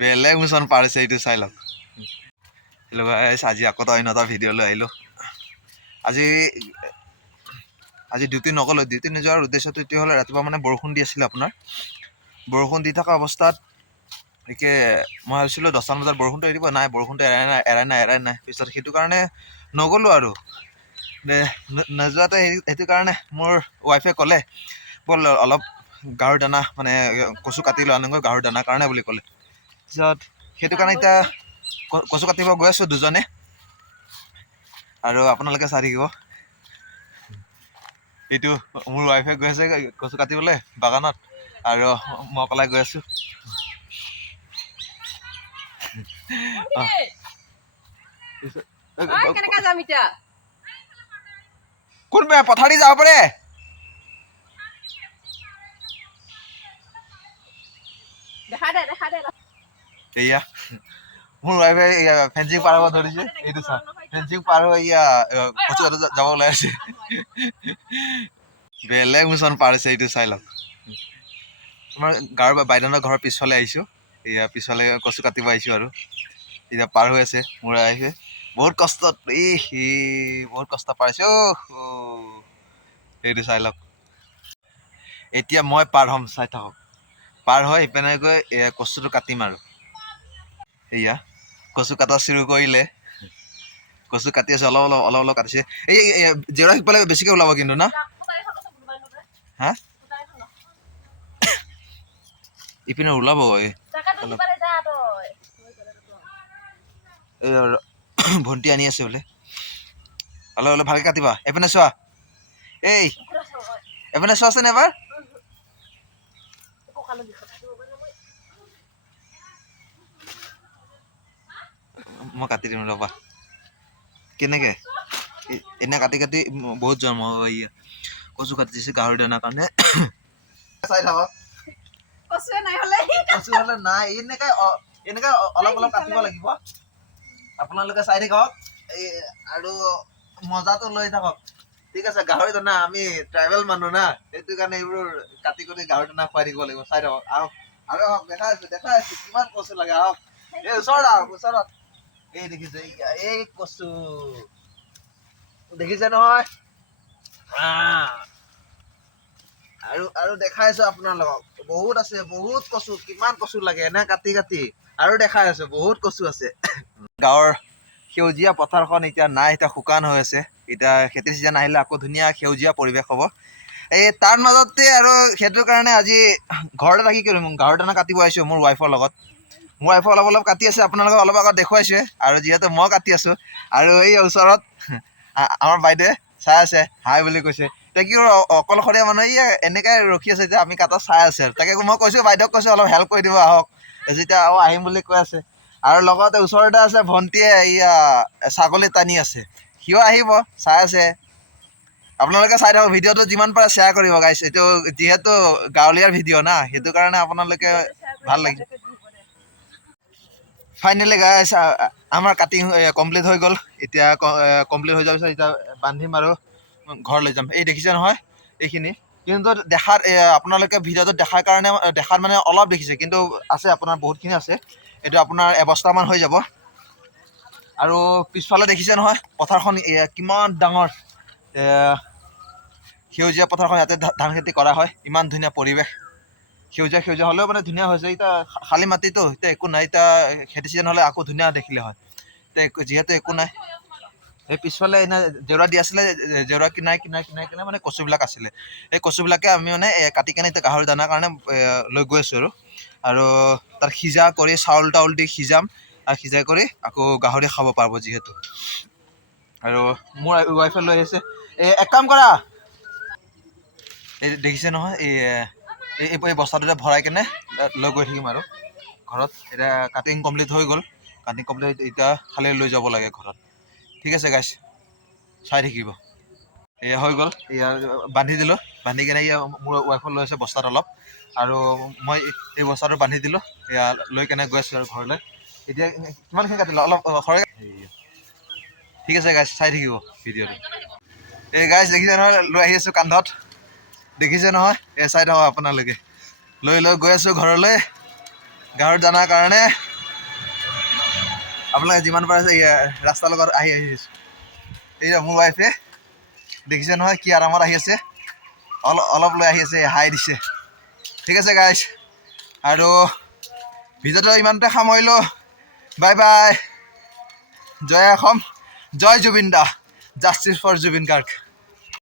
বেলেগ মিছন পাৰিছে এইটো চাই লওক। হেল্ল' গাইছ, আজি আকৌ অন্য এটা ভিডিঅ' লৈ আহিলোঁ। আজি ডিউটি নগ'লোঁ। ডিউটি নোযোৱাৰ উদ্দেশ্যটো এইটো হ'লে, ৰাতিপুৱা মানে বৰষুণ দি আছিলে আপোনাৰ। বৰষুণ দি থকা অৱস্থাত মই ভাবিছিলোঁ 10মান বজাত বৰষুণটো এৰিব, নাই বৰষুণটো এৰাই নাই। পিছত সেইটো কাৰণে নগ'লোঁ আৰু নোযোৱাতে সেইটো কাৰণে মোৰ ৱাইফে ক'লে ব'ল অলপ গাহৰি দানা মানে কচু কাটি লৈ আনোগৈ গাহৰি দানাৰ কাৰণে বুলি ক'লে। পিছত সেইটো কাৰণে এতিয়া কচু কাটিব গৈ আছোঁ দুজনে, আৰু আপোনালোকে চাই থাকিব। এইটো মোৰ ৱাইফে গৈ আছে কচু কাটিবলৈ বাগানত, আৰু মই অকলে গৈ আছোঁ। কোনবা পথাৰি যাব পাৰে। এয়া মোৰ ৱাইফে ফেঞ্চিং পাৰ হ'ব ধৰিছে। এইটো চা, ফেঞ্চিং পাৰ হৈ কচু কাটি যাব ওলাই আছে। বেলেগ মিছন পাৰিছে এইটো চাই লওক। আমাৰ গাঁৱৰ বাইদেউহঁতৰ ঘৰৰ পিছফালে আহিছোঁ। পিছফালে কচু কাটিব আহিছোঁ আৰু এতিয়া পাৰ হৈ আছে মোৰ ৱাইফে। বহুত কষ্টত বহুত কষ্ট পাইছে। সেইটো চাই লওক। এতিয়া মই পাৰ হ'ম, চাই থাকক। পাৰ হৈ ইপিনে গৈ কচুটো কাটিম আৰু এয়া কচু কাটা চুৰু কৰিলে। কচু কাটি আছে, অলপ কাটিছে। এই জেউৰা সিফালে বেছিকে ওলাব কিন্তু না। হা ইপিনে ওলাব ভণ্টি আনি আছে বোলে। অলপ ভালকে কাটিবা। এইপিনে চোৱা, এইপিনে চোৱাচোন এবাৰ। মই কাটি দিম ৰবা। কেনেকে এনে কাটি বহুত জন্ম কচু কাটি দিছে গাহৰি দানাৰ কাৰণে। চাই থাকক। কচু হলে নাই, এনেকে অলপ কাটিব লাগিব। আপোনালোকে চাই থাকক আৰু মজাটো লৈ থাকক। ঠিক আছে, গাহৰি দানা আমি ট্ৰাইবেল মানুহ না, সেইটো কাৰণে এইবোৰ কাটি গাহৰি দানা খুৱাই থাকিব লাগিব। চাই থাকক, আহক আৰু আহক, দেখাই আছো কিমান কচু লাগে। আহক ওচৰত এই দেখিছে, এই কচু দেখিছে নহয়। আৰু দেখাই আছো আপোনালোকক, বহুত আছে, বহুত কচু। কিমান কচু লাগে এনে কাটি আৰু দেখাই আছো, বহুত কচু আছে। গাঁৱৰ সেউজীয়া পথাৰখন এতিয়া নাই, এতিয়া শুকান হৈ আছে। এতিয়া খেতিৰ চিজন আহিলে আকৌ ধুনীয়া সেউজীয়া পৰিৱেশ হ'ব। তাৰ মাজতে আৰু সেইটো কাৰণে আজি ঘৰতে থাকি গাহৰি দানা কাটিব আহিছোঁ মোৰ ৱাইফৰ লগত। মোৰ ৱাইফে অলপ কাটি আছে, আপোনালোকক অলপ আগত দেখুৱাইছে। আৰু যিহেতু মই কাটি আছো, আৰু এই ওচৰত আমাৰ বাইদেৱে চাই আছে, হাই বুলি কৈছে। কি অকলশৰীয়া মানুহ এনেকে ৰখি আছে যে আমি কাটা চাই আছে। তাকে মই কৈছো, বাইদেউক কৈছো অলপ হেল্প কৰি দিব আহক, যেতিয়া আহিম বুলি কৈ আছে। আৰু লগতে ওচৰতে আছে ভন্টিয়ে ছাগলী টানি আছে, সিও আহিব, চাই আছে। আপোনালোকে চাই থাকক, ভিডিঅ'টো যিমান পাৰে শ্বেয়াৰ কৰিব গাইছ। এইটো যিহেতু গাঁৱলীয়াৰ ভিডিঅ' না, সেইটো কাৰণে আপোনালোকে ভাল লাগিব। ফাইনেলি গাইছ, আমাৰ কাটিং কমপ্লিট হৈ গ'ল। এতিয়া কমপ্লিট হৈ যোৱাৰ পিছত এতিয়া বান্ধিম আৰু ঘৰ লৈ যাম। এই দেখিছে নহয় এইখিনি, কিন্তু দেখাত আপোনালোকে ভিডিঅ'টোত দেখাত মানে অলপ দেখিছে, কিন্তু আছে আপোনাৰ বহুতখিনি আছে। এইটো আপোনাৰ এবস্তামান হৈ যাব। আৰু পিছফালে দেখিছে নহয় পথাৰখন কিমান ডাঙৰ, সেউজীয়া পথাৰখন, ইয়াতে ধান খেতি কৰা হয়। ইমান ধুনীয়া পৰিৱেশ, সেউজীয়া হ'লেও মানে ধুনীয়া হৈছে। এতিয়া খালী মাটিতো, এতিয়া একো নাই। এতিয়া খেতি চিজন হ'লে আকৌ ধুনীয়া দেখিলে হয়। এতিয়া যিহেতু একো নাই, এই পিছফালে এনে জেওৰা দি আছিলে, জেওৰা কিনাৰে মানে কচুবিলাক আছিলে। এই কচুবিলাকে আমি মানে কাটি কেনে এতিয়া গাহৰি দানাৰ কাৰণে লৈ গৈ আছোঁ আৰু তাত সিজা কৰি চাউল তাউল দি সিজাম, আৰু সিজাই কৰি আকৌ গাহৰি খাব পাৰিব যিহেতু। আৰু মোৰ ৱাইফে লৈ আহিছে। এক কাম কৰা, এই দেখিছে নহয়, এই বস্তাটোতে ভৰাই কেনে লৈ গৈ থাকিম আৰু ঘৰত। এতিয়া কাটিং কমপ্লিট হৈ গ'ল। কাটিং কমপ্লিট, এতিয়া খালি লৈ যাব লাগে ঘৰত। ঠিক আছে গাইছ, চাই থাকিব। হৈ গ'ল, বান্ধি দিলোঁ। বান্ধি কেনে মোৰ ৱাইফত লৈ আছে বস্তাত অলপ, আৰু মই এই বস্তাটো বান্ধি দিলোঁ। লৈ কেনে গৈ আছোঁ আৰু ঘৰলৈ। এতিয়া কিমানখিনি কাটিলোঁ, অলপ সৰহকৈ। ঠিক আছে গাইছ, চাই থাকিব ভিডিঅ'টো। গাইছ দেখিছে নহয়, লৈ আহি আছোঁ কান্ধত। দেখিছে নহয়, চাই থাকক আপোনালোকে। লৈ গৈ আছোঁ ঘৰলৈ। গাহৰিৰ দানাৰ কাৰণে আপোনালোকে যিমান পাৰে ৰাস্তাৰ লগত আহি আহিছোঁ। এইয়া মোৰ ৱাইফে দেখিছে নহয় কি আৰামত আহি আছে, অলপ লৈ আহি আছে, হাই দিছে। ঠিক আছে গাইজ, আৰু ভিডিঅ'টো ইমানতে সামৰিলোঁ। Bye bye. জয় অসম, জয় জুবিন দা, জাষ্টিছ ফৰ জুবিন গাৰ্গ।